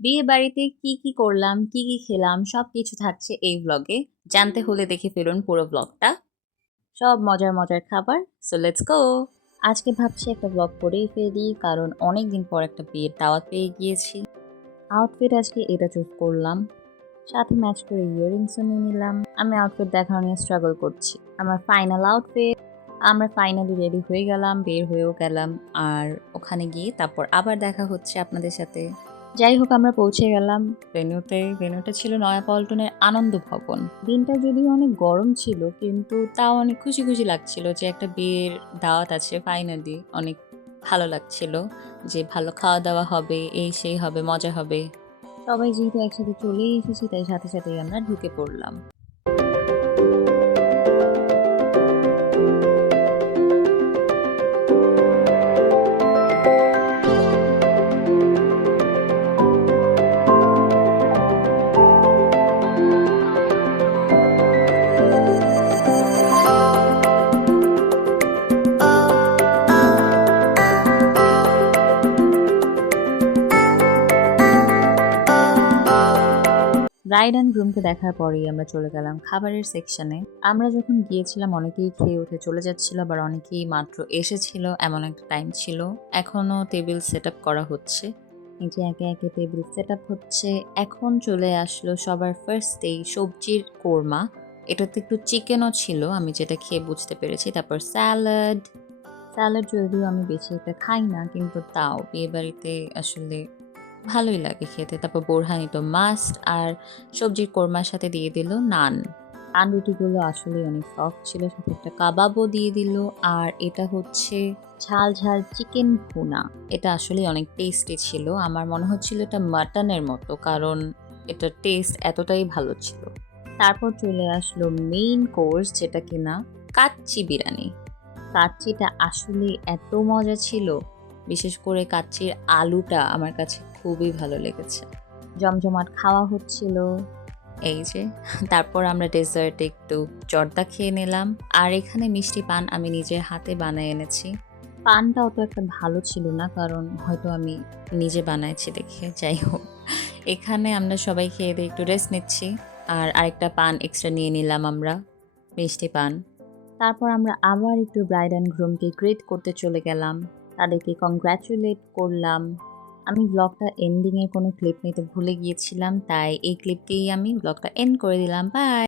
বিয়ে বাড়িতে কি, কি করলাম, কি, কি খেলাম সবকিছু থাকছে এই ভ্লগে। জানতে হলে দেখে ফেলুন পুরো ভ্লগটা। সব মজার, মজার খাবার। So let's go! আজকে ভাবছি একটা ভ্লগ করেই ফেলি কারণ অনেকদিন পর একটা বিয়ের দাওয়াত পেয়ে গিয়েছি। আউটফিট আজকে এটা চুজ করলাম। সাথে ম্যাচ করে ইয়াররিংসও নিয়ে নিলাম। আমি আউটফিট দেখানো নিয়ে স্ট্রাগল করছি। আমার ফাইনাল আউটফিট। আমরা ফাইনালি রেডি হয়ে গেলাম, বের হয়েও গেলাম। আর ওখানে গিয়ে তারপর আবার দেখা হচ্ছে আপনাদের সাথে। যাই হোক আমরা পৌঁছে গেলাম ভেন্যুটা ছিল নয়াপল্টনের আনন্দ ভবন। দিনটা যদিও অনেক গরম ছিল কিন্তু তাও অনেক খুশি খুশি লাগছিল যে একটা বিয়ের দাওয়াত আছে ফাইনালি। অনেক ভালো লাগছিল যে ভালো খাওয়া দাওয়া হবে, এই সেই হবে, মজা হবে। সবাই যেহেতু একসাথে চলেই এসেছি তাই সাথে সাথেই আমরা ঢুকে পড়লাম। ব্রাইড অ্যান্ড গ্রুমকে দেখার পরেই আমরা চলে গেলাম খাবারের সেকশনে। আমরা যখন গিয়েছিলাম অনেকেই খেয়ে উঠে চলে যাচ্ছিল, আবার অনেকেই মাত্র এসেছিল, এমন একটা টাইম ছিল। এখনো টেবিল সেট আপ করা হচ্ছে। এই যে একে একে টেবিল সেট আপ হচ্ছে। এখন চলে আসলো সবার ফার্স্টেই সবজির কোরমা। এটাতে একটু চিকেনও ছিল, আমি যেটা খেয়ে বুঝতে পেরেছি। তারপর স্যালাড। স্যালাড যদিও আমি বেশি একটা খাই না, কিন্তু তাও বিয়েবাড়িতে আসলে ভালোই লাগে খেতে। তারপর বোরহানি তো মাস্ট। আর সবজির কোরমার সাথে দিয়ে দিল নান। নান রুটিগুলো আসলে অনেক সফট ছিল, সাথে একটা কাবাবও দিয়ে দিল। আর এটা হচ্ছে ঝাল ঝাল চিকেন ভুনা। এটা আসলে অনেক টেস্টি ছিল। আমার মনে হচ্ছিল এটা মাটনের মতো, কারণ এটার টেস্ট এতটাই ভালো ছিল। তারপর চলে আসলো মেইন কোর্স, যেটা কিনা কাচ্চি বিরিয়ানি। কাচ্চিটা আসলে এত মজা ছিল, বিশেষ করে কাচ্চির আলুটা আমার কাছে খুবই ভালো লেগেছে। জমজমাট খাওয়া হচ্ছিল। এই যে তারপর আমরা ডেজার্টে একটু জর্দা খেয়ে নিলাম। আর এখানে মিষ্টি পান আমি নিজের হাতে বানিয়ে এনেছি। পানটা অত একটা ভালো ছিল না, কারণ হয়তো আমি নিজে বানাইছি দেখে। যাই হোক, এখানে আমরা সবাই খেয়ে দিয়ে একটু রেস্ট নিচ্ছি। আর আরেকটা পান এক্সট্রা নিয়ে নিলাম আমরা, মিষ্টি পান। তারপর আমরা আবার একটু ব্রাইড অ্যান্ড গ্রুমকে গ্রিট করতে চলে গেলাম। তাদেরকে কংগ্র্যাচুলেট করলাম। আমি ব্লগটা এন্ডিংয়ের কোনো ক্লিপ নিতে ভুলে গিয়েছিলাম, তাই এই ক্লিপটিই আমি ব্লগটা এন্ড করে দিলাম। বাই।